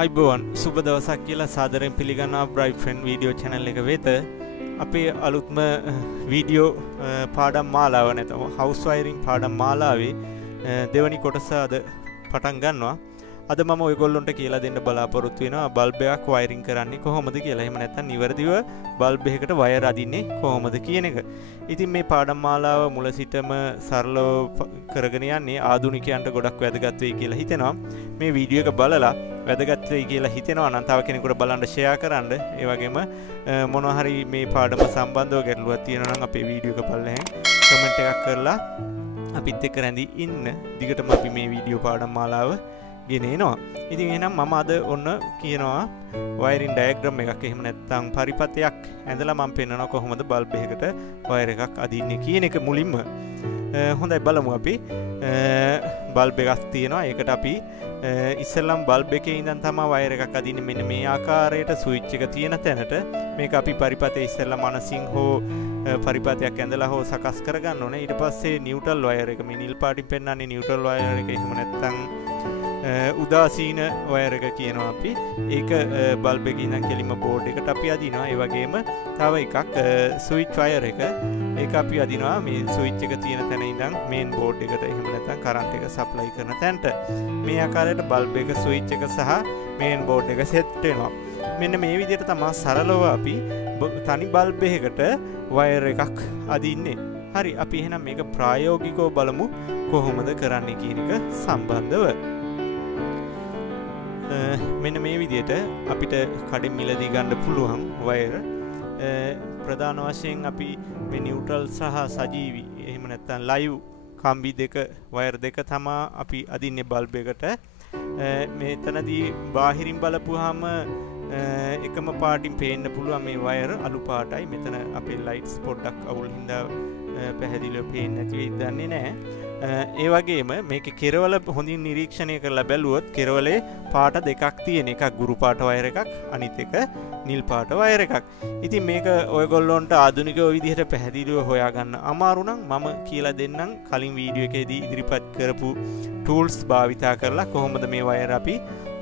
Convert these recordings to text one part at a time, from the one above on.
අයිබෝන් සුබ දවසක් කියලා සාදරයෙන් පිළිගන්නවා බ්‍රයිට් ෆ්‍රෙන්ඩ් වීඩියෝ channel එක වෙත. අපේ අලුත්ම වීඩියෝ පාඩම් මාලාව නැතම house wiring පාඩම් මාලාවේ දෙවැනි කොටස අද පටන් ගන්නවා. අද මම ඔයගොල්ලොන්ට කියලා දෙන්න බලාපොරොත්තු වෙනවා බල්බ් එකක් වයරින් කරන්නේ කොහොමද කියලා. එහෙම නැත්නම් නිවැරදිව බල්බ් එකකට වයර් අදින්නේ කොහොමද කියන එක. ඉතින් මේ පාඩම් මාලාව මුල සිටම සරලව කරගෙන යන්නේ ආධුනිකයන්ට ගොඩක් වැදගත් වෙයි කියලා හිතෙනවා. මේ වීඩියෝ එක බලලා වැදගත් වෙයි කියලා හිතෙනවා නම් තව කෙනෙකුට බලන්න ෂෙයා කරන්න. ඒ වගේම මොනවා හරි මේ පාඩම සම්බන්ධව ගැටලුවක් තියෙනවා නම් අපේ වීඩියෝ එක බලලා කමෙන්ට් එකක් කරලා අපිත් එක්ක රැඳී ඉන්න. දිගටම අපි මේ වීඩියෝ පාඩම් මාලාව ගෙනෙනවා. ඉතින් එහෙනම් මම අද ඔන්න කියනවා වයරින් ඩයග්‍රෑම් එකක් එහෙම නැත්නම් පරිපථයක් ඇඳලා මම පෙන්නනවා කොහොමද බල්බ් එකකට වයර් එකක් අදින්නේ කියන එක මුලින්ම. හොඳයි බලමු අපි. බල්බ් එකක් තියෙනවා. ඒකට අපි ඉස්සෙල්ලම බල්බ් එකේ ඉඳන් තමයි වයර් එකක් අදින්නේ. මෙන්න මේ ආකාරයට ස්විච් එක තියෙන තැනට මේක අපි පරිපථයේ ඉස්සෙල්ලා මනසින් හෝ පරිපථයක් ඇඳලා හෝ සකස් කරගන්න ඕනේ. ඊට පස්සේ නියුට්‍රල් වයර් එක මේ නිල් පාටින් පෙන්නන්නේ නියුට්‍රල් වයර් එක එහෙම නැත්නම් උදාසීන වයර් එක කියනවා අපි. ඒක බල්බ් එකේ ඉඳන් කෙලින්ම බෝඩ් එකට අපි අදිනවා. ඒ වගේම තව එකක් ස්විච් වයර් එක. ඒක අපි අදිනවා මේ ස්විච් එක තියෙන තැන ඉඳන් මේන් බෝඩ් එකට එහෙම නැත්නම් කරන්ට් එක සප්ලයි කරන තැනට. මේ ආකාරයට බල්බ් එක ස්විච් එක සහ මේන් බෝඩ් එක සෙට් වෙනවා. මෙන්න මේ විදිහට තමයි සරලව අපි තනි බල්බ් එකකට වයර් එකක් අදින්නේ. හරි අපි එහෙනම් මේක ප්‍රායෝගිකව බලමු කොහොමද කරන්නේ කියන එක සම්බන්ධව. මෙන්න මේ විදිහට අපිට කඩින් මිලදී ගන්න පුළුවන් වයර්. ප්‍රධාන වශයෙන් අපි මේ නියුට්‍රල් සහ සජීවි එහෙම නැත්නම් ලයිව් කම්බි දෙක වයර් දෙක තමයි අපි අදින්නේ බල්බ් එකට. මෙතනදී බාහිරින් බලපුවාම එකම පාටින් පේන්න පුළුවන් මේ වයර් අලු පාටයි. මෙතන අපේ ලයිට්ස් පොඩ්ඩක් අවුල් හින්දා පැහැදිලිව පේන්නේ නැති වෙයි දන්නේ නැහැ. ඒ වගේම මේකේ කෙරවල හොඳින් නිරීක්ෂණය කරලා බැලුවොත් කෙරවලේ පාට දෙකක් තියෙන. එකක් ගුරු පාට වයර් එකක් අනිත් එක නිල් පාට වයර් එකක්. ඉතින් මේක ඔයගොල්ලොන්ට ආධුනිකව විදිහට පැහැදිලිව හොයාගන්න අමාරු නම් මම කියලා දෙන්නම් කලින් වීඩියෝ එකේදී ඉදිරිපත් කරපු ටූල්ස් භාවිතා කරලා කොහොමද මේ වයර් අපි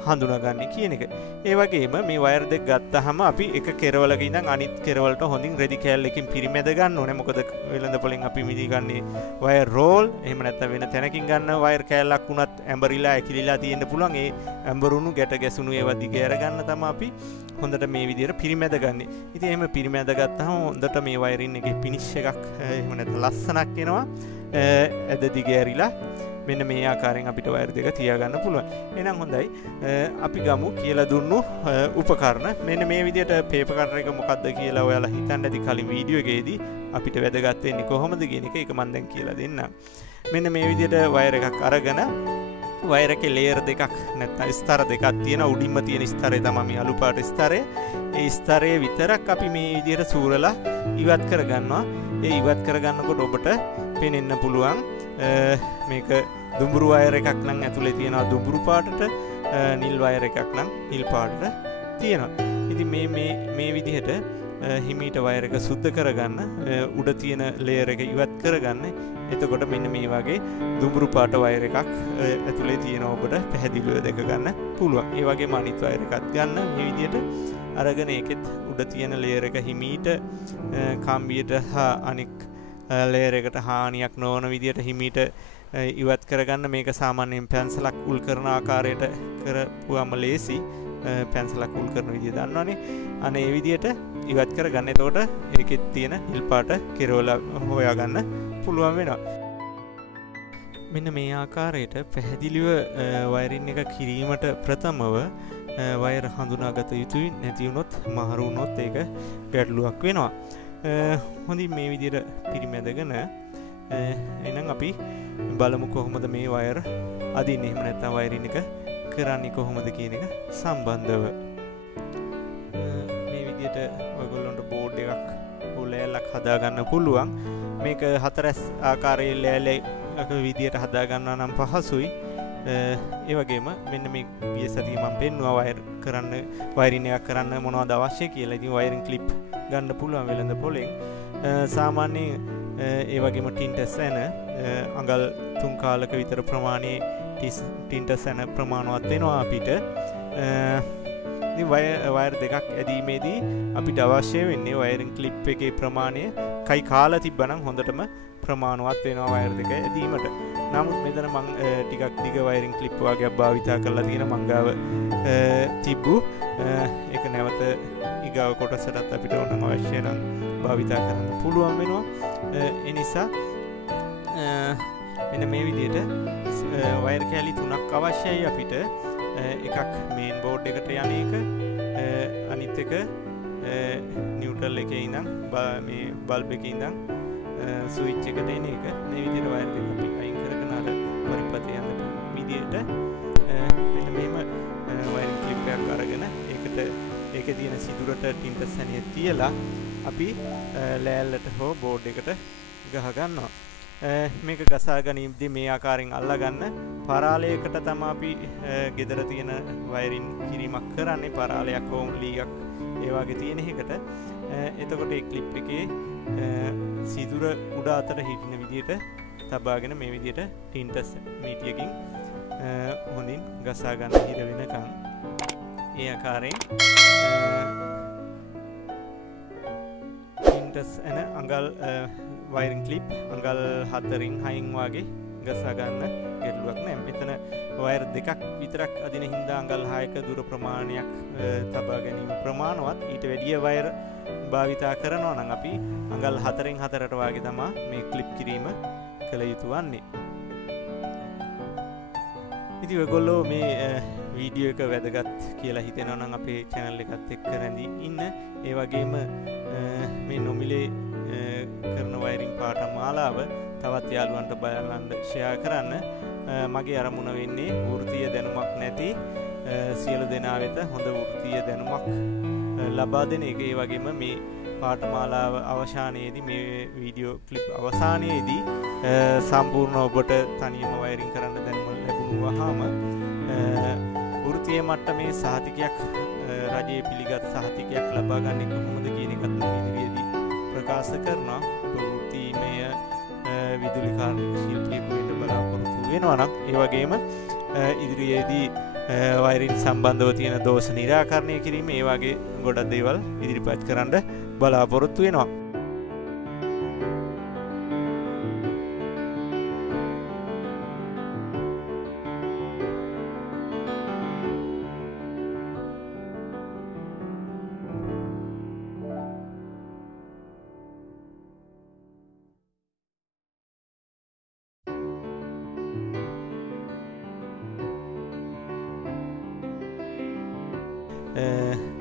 හඳුනාගන්නේ කියන එක. ඒ වගේම මේ වයර් දෙක ගත්තාම අපි එක කෙරවලක ඉඳන් අනිත් කෙරවලට හොඳින් රෙදි කෑල්ලකින් පිරිමැද ගන්න ඕනේ. මොකද වෙළඳපොලෙන් අපි මිදී ගන්නේ වයර් රෝල්. එහෙම නැත්නම් වෙන තැනකින් ගන්න වයර් කෑල්ලක් වුණත් ඇඹරිලා ඇකිලිලා තියෙන්න පුළුවන්. ඒ ඇඹරුණු ගැට ගැසුණු ඒවා දිග ඇර ගන්න තමයි අපි හොඳට මේ විදිහට පිරිමැද ගන්නේ. ඉතින් එහෙම පිරිමැද ගත්තාම හොඳට මේ වයරින් එකේ ෆිනිෂ් එකක් එහෙම නැත්නම් ලස්සනක් එනවා. ඇද දිග ඇරිලා මෙන්න මේ ආකාරයෙන් අපිට වයර් දෙක තියාගන්න පුළුවන්. එහෙනම් හොඳයි. අපි ගමු කියලා දුන්නු උපකරණ. මෙන්න මේ විදිහට පේපර් කටර් එක මොකක්ද කියලා ඔයාලා හිතන්න ඇති කලින් වීඩියෝ එකේදී අපිට වැදගත් වෙන්නේ කොහොමද කියන එක මම දැන් කියලා දෙන්නම්. මෙන්න මේ විදිහට වයර් එකක් අරගෙන වයර් එකේ ලේයර් දෙකක් නැත්නම් ස්තර දෙකක් තියෙනවා. උඩින්ම තියෙන ස්තරේ තමයි මේ අලු පාට ස්තරය. ඒ ස්තරයේ විතරක් අපි මේ විදිහට සූරලා ඉවත් කරගන්නවා. ඒ ඉවත් කරගන්නකොට ඔබට පේනෙන්න පුළුවන් මේක දුඹුරු වයර් එකක් නම් ඇතුලේ තියෙනවා දුඹුරු පාටට, නිල් වයර් එකක් නම් නිල් පාටට තියෙනවා. ඉතින් මේ විදිහට හිමීට වයර් එක සුද්ධ කරගන්න උඩ තියෙන ලේයර් එක ඉවත් කරගන්න. එතකොට මෙන්න මේ වගේ දුඹුරු පාට වයර් එකක් ඇතුලේ තියෙනවා ඔබට පැහැදිලිව දැක ගන්න පුළුවන්. ඒ වගේම අනිත් වයර් එකක් ගන්න මේ විදිහට අරගෙන ඒකෙත් උඩ තියෙන ලේයර් එක හිමීට කම්බියට හා අනික් ලේයර් එකට හානියක් නොවන විදිහට හිමීට ඉවත් කරගන්න. මේක සාමාන්‍යයෙන් පැන්සලක් උල් කරන ආකාරයට කරපුවම ලේසි. පැන්සලක් උල් කරන විදිය දන්නවනේ. අනේ ඒ විදිහට ඉවත් කරගන්න. එතකොට ඒකෙත් තියෙන නිල් පාට කෙරවල හොයාගන්න පුළුවන් වෙනවා. මෙන්න මේ ආකාරයට පැහැදිලිව වයරින් එක කිරීමට ප්‍රථමව වයර් හඳුනාගත යුතුයි. නැති වුණොත් මහරු වුණොත් ඒක ගැටලුවක් වෙනවා. හොඳින් මේ විදිහට පිරිමැදගෙන එහෙනම් අපි බලමු කොහොමද මේ වයර් අදින්නේ. එහෙම නැත්නම් වයරින් එක කරන්නේ කොහොමද කියන එක සම්බන්ධව. මේ විදිහට ඔයගොල්ලොන්ට බෝඩ් එකක් ලෑල්ලක් හදා ගන්න පුළුවන්. මේක හතරස් ආකාරයේ ලෑල්ලක විදිහට හදා ගන්නවා නම් පහසුයි. ඒ වගේම මෙන්න මේ ගිය සතියේ මම පෙන්නුවා වයර් කරන්න වයරින් එකක් කරන්න මොනවද අවශ්‍ය කියලා. ඉතින් වයරින් ක්ලිප් ගන්න පුළුවන් වෙළඳ පොලෙන්. සාමාන්‍යයෙන් ඒ වගේම ටින්ටස් ඇන අඟල් 3 කාලක විතර ප්‍රමාණයේ ටින්ටස් ඇන ප්‍රමාණවත් වෙනවා අපිට. ඉතින් වයර් දෙකක් ඇදීමේදී අපිට අවශ්‍ය වෙන්නේ වයරින් ක්ලිප් එකේ ප්‍රමාණය කයි කාලා තිබ්බනම් හොඳටම ප්‍රමාණවත් වෙනවා වයර් දෙක ඇදීමට. නමුත් මෙතන මං ටිකක් දිග වයරින් ක්ලිප් වගේ භාවිතා කරලා තියෙන මංගාව තිබ්බු. ඒක නැවත ඊගාව කොටසටත් අපිට ඕන අවශ්‍ය නම් භාවිතා කරන්න පුළුවන් වෙනවා. ඒ නිසා මෙන්න මේ විදිහට වයර් කැලි තුනක් අවශ්‍යයි අපිට. එකක් මේන් බෝඩ් එකට යන එක, අනිත් එක නියුට්‍රල් එකේ ඉඳන් මේ බල්බ් එකේ ඉඳන් ස්විච් එකට එන එක. මේ විදිහට වයර් දෙක අපි අයින් කරගෙන අර පරිපතේ යන විදිහට මෙන්න මෙහෙම වයරින් ක්ලිප් එකක් අරගෙන ඒකේ තියෙන සිදුරට ටින්ටස් සැනිය තියලා අපි ලෑල්ලට හෝ බෝඩ් එකට ගහ ගන්නවා. මේක ගසා ගැනීමදී මේ ආකාරයෙන් අල්ලා ගන්න පරාලයකට තමයි අපි ගෙදර තියෙන වයරින් කිරීමක් කරන්නේ. පරාලයක් හෝ ලීයක් ඒ වගේ තියෙන එකකට. එතකොට ඒ ක්ලිප් එකේ සිදුර උඩ අතට හිටින විදිහට තබාගෙන මේ විදිහට ටින්ටස් මීටියකින් හොඳින් ගසා ගන්න හිර වෙනකන් ඒ ආකාරයෙන් ටින්ටස් එන අඟල් වයරින් ක්ලිප් අඟල් 4න් 6න් වගේ ගසා ගන්න ගැටලුවක් නැහැ. මෙතන වයර් දෙකක් විතරක් අදින හින්දා අඟල් 6ක දුර ප්‍රමාණයක් තබා ගැනීම ප්‍රමාණවත්. ඊට වැඩිය වයර් භාවිතා කරනවා නම් අපි අඟල් 4න් 4ට වගේ තමයි මේ ක්ලිප් කිරීම කළ යුතු වන්නේ. ඉතින් ඔයගොල්ලෝ මේ වීඩියෝ එක වැදගත් කියලා හිතෙනවා නම් අපේ channel එකත් එක්ක රැඳී ඉන්න. ඒ වගේම මේ නොමිලේ කරන වයරින් පාඨ මාලාව තවත් යාළුවන්ට බලන්න ෂෙයා කරන්න. මගේ අරමුණ වෙන්නේ වෘත්තීය දැනුමක් නැති සියලු දෙනා වෙත හොඳ වෘත්තීය දැනුමක් ලබා දෙන එක. ඒ වගේම මේ පාඨමාලාව අවසානයේදී මේ වීඩියෝ ක්ලිප් අවසානයේදී සම්පූර්ණ ඔබට තනියම වයරින් කරන්න දැනුම ලැබුණාම වෘත්තීය මට්ටමේ සහතිකයක් රජයේ පිළිගත් සහතිකයක් ලබා ගන්න කොහොමද කියන එකත් ඉදිරියේදී ප්‍රකාශ කරනවා. වෘත්තීමය විදුලි කාර්මික ශිල්පියෙකු වෙන්න බලාපොරොත්තු වෙනවා නම් ඒ වගේම ඉදිරියේදී වයරින් සම්බන්ධව තියෙන දෝෂ නිරාකරණය කිරීම ඒ වගේ ගොඩක් දේවල් ඉදිරිපත් කරන්න බලාපොරොත්තු වෙනවා.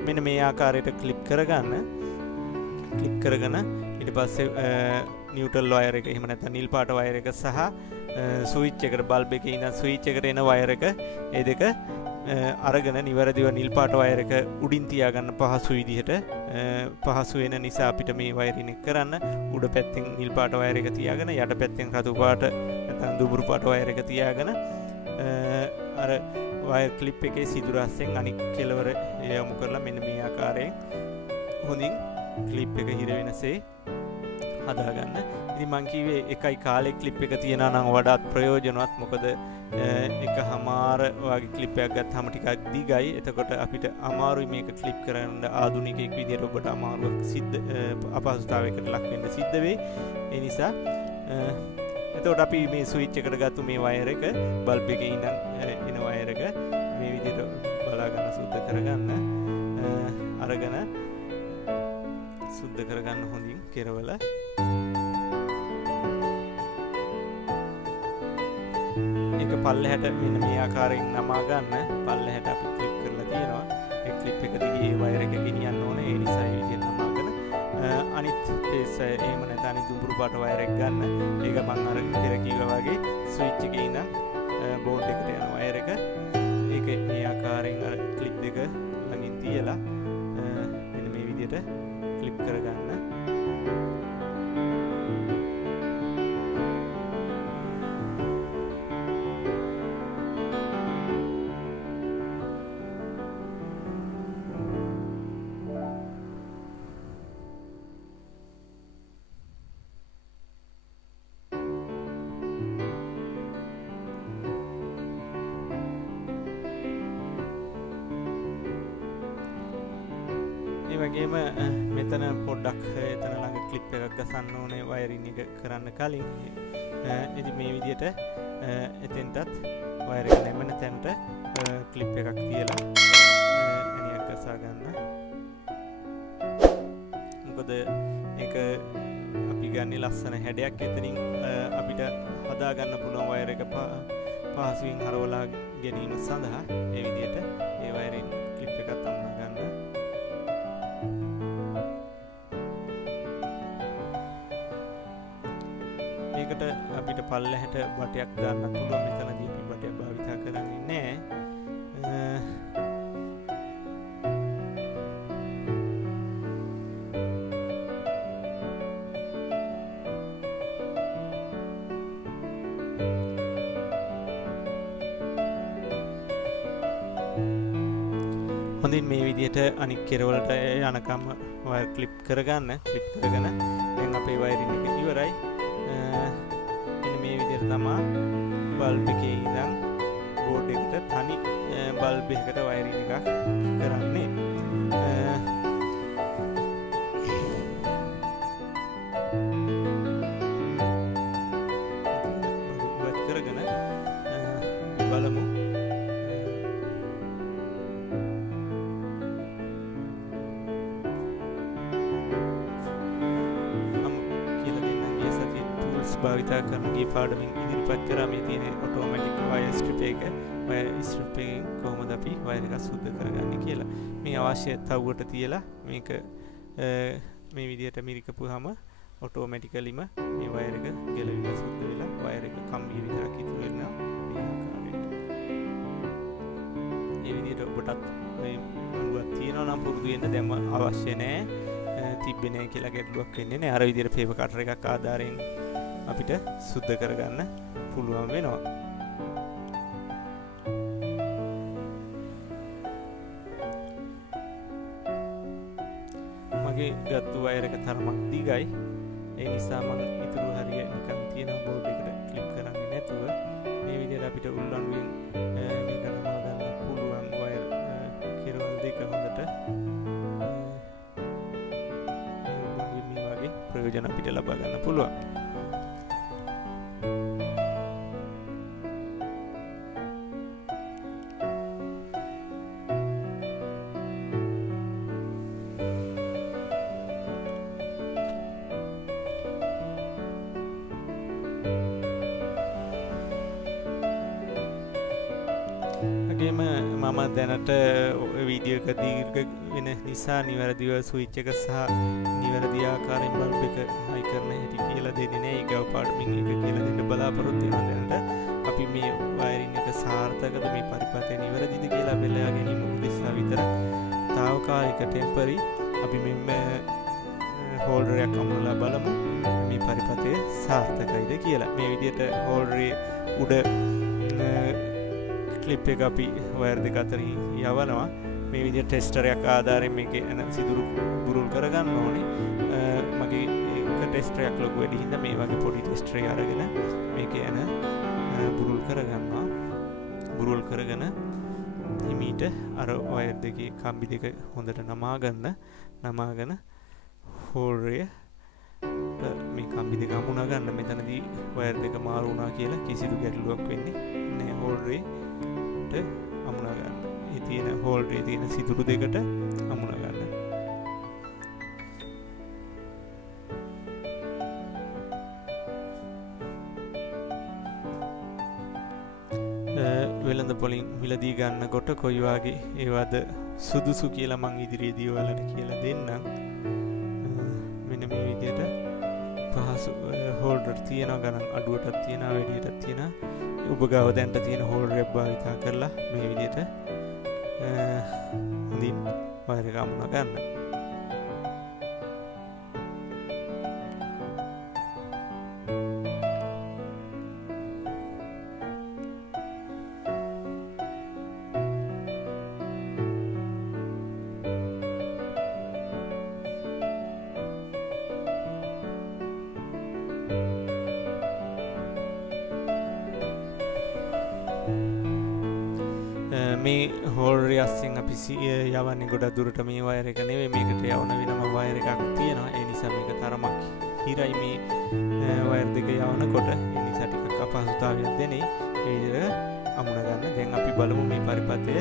මෙන්න මේ ආකාරයට ක්ලිප් කරගන්න. ක්ලිප් කරගෙන ඊට පස්සේ නියුට්‍රල් වයර් එක එහෙම නැත්නම් නිල් පාට වයර් එක සහ ස්විච් එකට බල්බ් එකේ ඉඳන් ස්විච් එකට එන වයර් එක ඒ දෙක අරගෙන නිවැරදිව නිල් පාට වයර් එක උඩින් තියාගන්න පහසු විදිහට පහසු වෙන නිසා අපිට මේ වයරින් එක කරන්න උඩ පැත්තෙන් නිල් පාට වයර් එක තියාගෙන යට පැත්තෙන් රතු පාට නැත්නම් දුඹුරු පාට වයර් එක තියාගෙන අර වයර් ක්ලිප් එකේ සිදුර අස්සෙන් අනික් කෙළවර යොමු කරලා මෙන්න මේ ආකාරයෙන් හොඳින් ක්ලිප් එක හිර වෙනසේ හදාගන්න. ඉතින් මං කිව්වේ එකයි කාලේ ක්ලිප් එක තියනවා නම් වඩාත් ප්‍රයෝජනවත්. මොකද එකමාර වගේ ක්ලිප් එකක් ගත්තාම ටිකක් දිගයි. එතකොට අපිට අමාරුයි මේක ක්ලිප් කරන්න. ආධුනිකයෙක් විදිහට ඔබට අමාරුවක් අපහසුතාවයකට ලක් වෙන්න සිද්ධ වෙයි. ඒ නිසා එතකොට අපි මේ ස්විච් එකට ගත්තු මේ වයර් එක බල්බ් එකේ ඉඳන් එන වයර් එක මේ විදිහට බලා ගන්න සුද්ධ කරගන්න. අරගෙන සුද්ධ කරගන්න හොඳින් කෙරවල. ඒක පල්ලෙහාට මෙන්න මේ ආකාරයෙන් නමා ගන්න. පල්ලෙහාට අපි ක්ලිප් කරලා තියෙනවා. ඒ ක්ලිප් එක දිගේ මේ වයර් එක ගෙනියන්න ඕනේ. ඒ නිසා මේ විදිහට නමාගෙන අනිත් පේස් එහෙම නැත්නම් අනිත් දුඹුරු පාට වයර් එක ගන්න. ඒක මම අර පෙර කිව්වා වගේ ස්විච් එකේ ඉඳන් බෝඩ් එකට යන වයර් එක. ඒක මේ ආකාරයෙන් අර ක්ලිප් දෙක ළඟින් තියලා මෙන්න මේ විදිහට ක්ලිප් කරගන්න. ඒ වගේම මෙතන පොඩ්ඩක් එතන ළඟ ක්ලිප් එකක් ගසන්න ඕනේ වයරින් එක කරන්න කලින්. ඉතින් මේ විදිහට එතෙන්ටත් වයර් එක නැමෙන තැනට ක්ලිප් එකක් තියලා එනියක් ගසා ගන්න. මොකද ඒක අපි ගන්නේ ලස්සන හැඩයක්. එතනින් අපිට හදා ගන්න පුළුවන් වයර් එක පහසුවෙන් හරවලා ගැනීම සඳහා මේ විදිහට ඒ වයරින් ක්ලිප් එකක් අමුණා ගන්න. මේකට අපිට පල්ලෙහාට බටයක් දාන්නත් පුළුවන්. මෙතනදී අපි බටයක් භාවිත කරන්නේ නැහැ. හොඳින් මේ විදිහට අනික් කෙරවලට යනකම් වයර් ක්ලිප් කරගන්න. ක්ලිප් කරගෙන දැන් අපේ වයරින් එක ඉවරයි. මෙන්න මේ විදිහට තමයි බල්බ් එකේ ඉඳන් බෝඩ් එකට තනි බල්බ් එකකට වයරින් එකක් කරන්නේ. ඉවත් කරගෙන බලමු. භාවිතා කරන ගේ පාඩමින් ඉදිරිපත් කරා මේ තියෙන ඔටෝමැටික් වයර් ස්ට්‍රිප් එක. වයර් ස්ට්‍රිප් එකෙන් කොහොමද අපි වයර් එක සුද්ධ කරගන්නේ කියලා. මේ අවශ්‍ය තව්වට තියලා මේක මේ විදිහට මිරිකපුවාම ඔටෝමැටිකලිම මේ වයර් එක ගැලවිලා සුද්ධ වෙලා වයර් එක කම්බිය විතරක් ඉතුරු වෙනවා මේ ආකාරයට. මේ විදිහට ඔබටත් මේ අනුවක් තියෙනවා නම් පුරුදු වෙන්න දැන් අවශ්‍ය නැහැ. තිබ්බේ නැහැ කියලා ගැටලුවක් වෙන්නේ නැහැ. අර විදිහට පේපර් කටර් එකක් ආධාරයෙන් අපිට සුද්ධ කරගන්න පුළුවන් වෙනවා. මගේ ගත්තු වයර් එක තරමක් දිගයි. ඒ නිසා මම ඉතුරු හරිය නිකන් තියෙන බෝඩ් එකට ක්ලිප් කරන්නේ නැතුව මේ විදිහට අපිට උල්ලන්වෙන් මේක නමා ගන්න පුළුවන් වයර් කෙරවල් දෙක හොඳට මේ වගේ ප්‍රයෝජන අපිට ලබා ගන්න පුළුවන්. මම දැනට වීඩියෝ එක දීර්ඝ වෙන නිසා නිවැරදිව ස්විච් එක සහ නිවැරදි ආකාරයෙන් බල්බ් එක හයි කරන හැටි කියලා දෙන්නේ නැහැ. ඊගව පාඩමින් එක කියලා දෙන්න බලාපොරොත්තු වෙනවා. දැනට අපි මේ වයරින් එක සාර්ථකද මේ පරිපථය නිවැරදිද කියලා බැලලා ගැනීම උදෙසා විතරක් తాවකාලික ටෙම්පරරි අපි මේ හෝල්ඩර් එකක් අමුණලා බලමු මේ පරිපථය සාර්ථකයිද කියලා. මේ විදිහට හෝල්ඩරේ උඩ ක්ලිප් එක අපි වයර් දෙක අතරින් යවනවා. මේ විදිහට ටෙස්ටරයක් ආධාරයෙන් මේකේ එන සිදුරු බුරුල් කරගන්න ඕනේ. මගේ එක ටෙස්ටරයක් ලොකු වැඩි හින්දා මේ වගේ පොඩි ටෙස්ටරයක් අරගෙන මේකේ එන බුරුල් කරගන්නවා. බුරුල් කරගෙන හිමීට අර වයර් දෙකේ කම්බි දෙක හොඳට නමාගෙන හෝල්ඩරය මේ කම්බි දෙක අමුණා ගන්න. මෙතනදී වයර් දෙක මාරු වුණා කියලා කිසිදු ගැටලුවක් වෙන්නේ නැහැ. හෝල්ඩරේ අමුණා ගන්න. ඒ තියෙන හෝල්ඩරේ තියෙන සිදුරු දෙකට අමුණා ගන්න. වෙළඳ පොලින් මිලදී ගන්නකොට කොයි වගේ ඒවද සුදුසු කියලා මං ඉදිරියේදී ඔයාලට කියලා දෙන්නම්. මෙන්න මේ විදිහට පහසු හෝල්ඩර් තියෙනවා. ගණන් අඩුවටත් තියෙනවා වැඩියටත් තියෙනවා. ඔබ ගාව දැන්ට තියෙන හෝල්ඩර් එක භාවිතා කරලා මේ විදිහට හොඳින් වයර් එක අමුණා ගන්න. මේ හෝල් එකෙන් අපි යවන්නේ ගොඩක් දුරට මේ වයර් එක නෙවෙයි මේකට යවන වෙනම වයර් එකක් තියෙනවා. ඒ නිසා මේක තරමක් හිරයි මේ වයර් දෙක යවනකොට. ඒ නිසා ටිකක් අපහසුතාවයක් දෙනේ. ඒ විදිහට අමුණ ගන්න. දැන් අපි බලමු මේ පරිපථය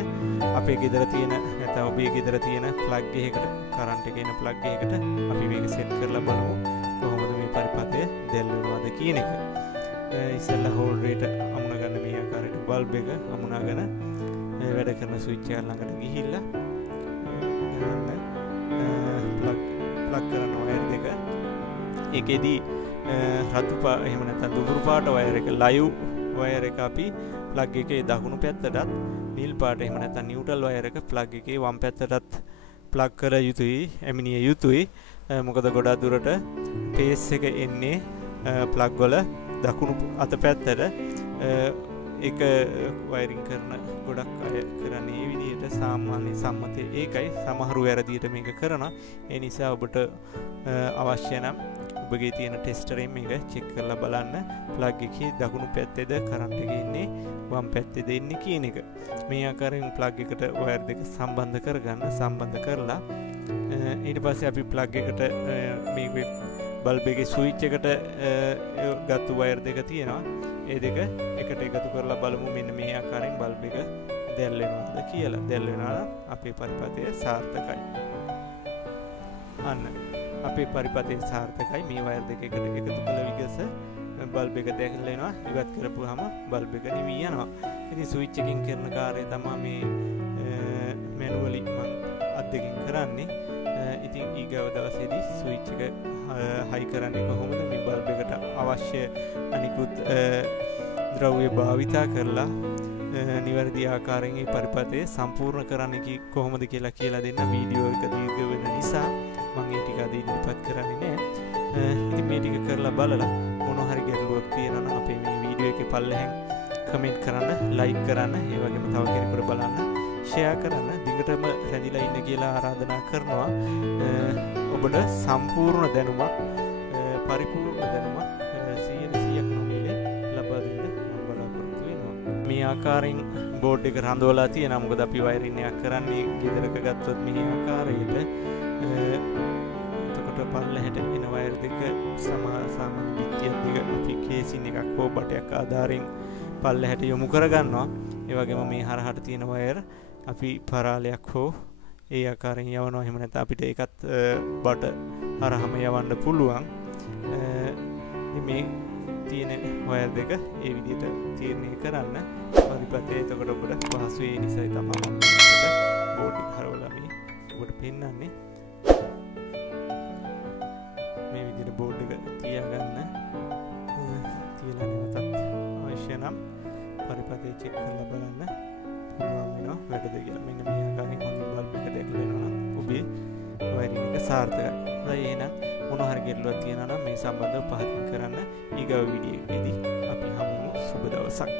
අපේ ගෙදර තියෙන නැත්නම් ඔබේ ගෙදර තියෙන ප්ලග් එකකට කරන්ට් එක එන ප්ලග් එකකට අපි මේක සෙට් කරලා බලමු කොහොමද මේ පරිපථය දැල් වෙනවද කියන එක. ඉස්සෙල්ලා හෝල් රේට අමුණ ගන්න මේ ආකාරයට බල්බ් එක අමුණාගෙන වැඩ කරන ස්විච් එක ළඟට ගිහිල්ලා ප්ලග් කරන වයර් දෙක ඒකෙදි රතු එහෙම නැත්නම් දුඹුරු පාට වයර් එක ලයිව් වයර් එක අපි ප්ලග් එකේ දකුණු පැත්තටත් නිල් පාට එහෙම නැත්නම් නියුට්‍රල් වයර් එක ප්ලග් එකේ වම් පැත්තටත් ප්ලග් කර යුතුයි එමිනිය යුතුයි. මොකද ගොඩක් දුරට පේස් එක එන්නේ ප්ලග් වල දකුණු අත පැත්තට. ඒක වයරින් කරන ගොඩක් අය කරන්නේ මේ විදිහට සාමාන්‍ය සම්මතය ඒකයි. සමහරු වැරදියට මේක කරනවා. ඒ නිසා ඔබට අවශ්‍ය නම් ඔබගේ තියෙන ටෙස්ටරෙන් මේක චෙක් කරලා බලන්න ප්ලග් එකේ දකුණු පැත්තේද කරන්ට් එක ඉන්නේ වම් පැත්තේද ඉන්නේ කියන එක. මේ ආකාරයෙන් ප්ලග් එකට වයර් දෙක සම්බන්ධ කරගන්න. සම්බන්ධ කරලා ඊට පස්සේ අපි ප්ලග් එකට මේ බල්බ් එකේ ස්විච් එකට ගත්තු වයර් දෙක තියෙනවා. ඒ දෙක එකට එකතු කරලා බලමු මෙන්න මේ ආකාරයෙන් බල්බ් එක දැල් වෙනවද කියලා. දැල් වෙනවා නම් අපේ පරිපථය සාර්ථකයි. අන්න අපේ පරිපථය සාර්ථකයි. මේ වයර් දෙක එකට එකතු කළ විගස බල්බ් එක දැල් වෙනවා. ඉවත් කරපුවාම බල්බ් එක නිවි යනවා. ඉතින් ස්විච් එකකින් කරන කාර්යය තමයි මේ මැනුවලි මම අත්දකින් කරන්නේ. ඉතින් ඊගව දවසේදී ස්විච් එක හයි කරන්නේ කොහොමද? මේ බල්බ් එකට අවශ්‍ය අනිකුත් ද්‍රව්‍ය භාවිතා කරලා නිවැරදි ආකාරයෙන් මේ පරිපථය සම්පූර්ණ කරන්නේ කොහොමද කියලා දෙන්න. වීඩියෝ එක දීර්ඝ වෙන නිසා මම ඒ ටික අද ඉදිරිපත් කරන්නේ නැහැ. ඉතින් මේ ටික කරලා බලලා මොනවා හරි ගැටලුවක් තියෙනවා නම් අපේ මේ වීඩියෝ එකේ පල්ලෙහෙන් කමෙන්ට් කරන්න, ලයික් කරන්න, ඒ වගේම තව කෙනෙකුට බලන්න ෂෙයා කරන්න. දිගටම රැඳිලා ඉන්න කියලා ආරාධනා කරනවා. ඔබට සම්පූර්ණ දැනුමක් පරිපූර්ණ දැනුමක් 100% නොමිලේ ලබා දෙන්න මම බලාපොරොත්තු වෙනවා. මේ ආකාරයෙන් බෝඩ් එක රඳවලා තියෙනවා. මොකද අපි වයරින් එකක් කරන්නේ ගෙදරක ගත්තොත් මේ ආකාරයට එතකොට පල්ලෙහාට එන වයර් දෙක සමාන පිටියක් දිග අපි කේසින් එකක් හෝ බටයක් ආධාරයෙන් පල්ලෙහාට යොමු කරගන්නවා. ඒ වගේම මේ හරහට තියෙන වයර් අපි පරාලයක් හෝ ඒ ආකාරයෙන් යවනවා. එහෙම නැත්නම් අපිට ඒකත් බට හරහම යවන්න පුළුවන්. මේ තියෙන වයර් දෙක ඒ විදිහට තීරණය කරන්න පරිපථය. එතකොට ඔබට පහසු ඒ නිසා තමයි මම බෝඩ් එක හරවලා මේ ඔබට පෙන්නන්නේ. මේ විදිහට බෝඩ් එක තියාගන්න. තියලා නැවතත් අවශ්‍ය නම් පරිපථය චෙක් කරලා බලන්න පුළුවන් වෙනවා වැඩද කියලා. මෙන්න මේ ආකාරයෙන් හොඳින් බල්බ් එක දැකලා වෙනවා නම් ඔබේ වයරින් එක සාර්ථකයි. හරි එහෙනම් මොනවා හරි ගැටලුවක් තියෙනවා නම් මේ සම්බන්ධව පහදින් කරන්න. ඊගව වීඩියෝ එකේදී අපි හමු. සුබ දවසක්.